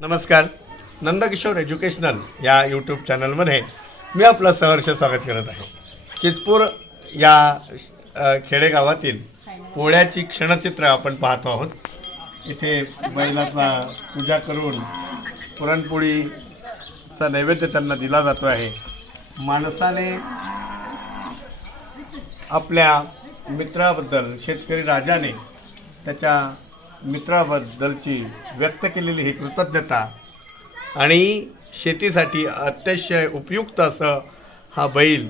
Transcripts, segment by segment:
नमस्कार. नंदकिशोर एज्युकेशनल या यूट्यूब चॅनलमध्ये मी आपलं सहर्ष स्वागत करत आहे. चिचपूर या खेडेगावातील पोळ्याची क्षणचित्र आपण पाहतो आहोत. इथे बैलाचा पूजा करून पुरणपोळीचा नैवेद्य त्यांना दिला जातो आहे. माणसाने आपल्या मित्राबद्दल, शेतकरी राजाने त्याच्या मित्राबद्दलची व्यक्त केलेली ही कृतज्ञता आणि शेतीसाठी अतिशय उपयुक्त असं हा बैल,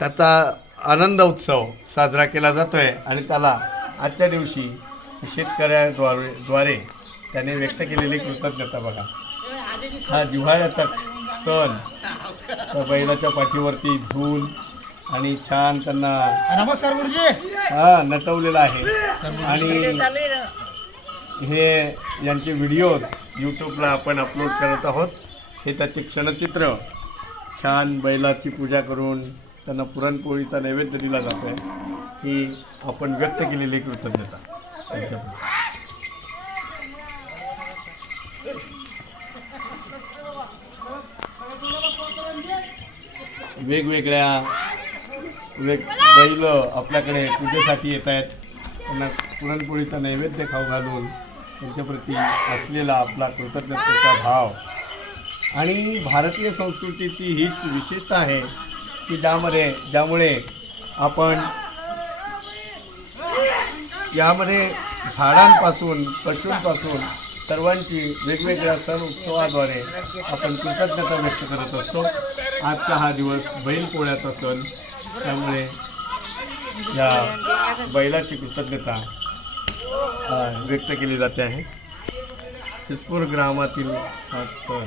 त्याचा आनंद उत्सव साजरा केला जातो आहे आणि त्याला आजच्या दिवशी शेतकऱ्याद्वारे त्याने व्यक्त केलेली कृतज्ञता बघा. हा जिव्हाळ्याचा सण त्या बैलाच्या पाठीवरती झूल आणि छान त्यांना नमस्कार गुरुजी नटवलेला आहे. आणि हे यांचे व्हिडिओज यूट्यूबला आपण अपलोड करत आहोत. हे त्याचे क्षणचित्र छान बैलाची पूजा करून त्यांना पुरणपोळीचा नैवेद्य दिला जातो आहे. ही आपण व्यक्त केलेली कृतज्ञता त्यांच्याबद्दल. वेगवेगळ्या बैल आपल्याकडे पूजेसाठी येत आहेत. त्यांना पुरणपोळीचा नैवेद्य खाऊ घालून त्यांच्याप्रती असलेला आपला कृतज्ञतेचा भाव आणि भारतीय संस्कृतीची हीच विशेषता आहे की ज्यामुळे आपण यामध्ये झाडांपासून, पशूंपासून सर्वांची वेगवेगळ्या सण उत्सवाद्वारे आपण कृतज्ञता व्यक्त करत असतो. आजचा हा दिवस बैलपोळ्याचा सण, त्यामुळे या बैलाची कृतज्ञता व्यक्त केली जाते आहे. चिचपूर ग्रामातील हा सण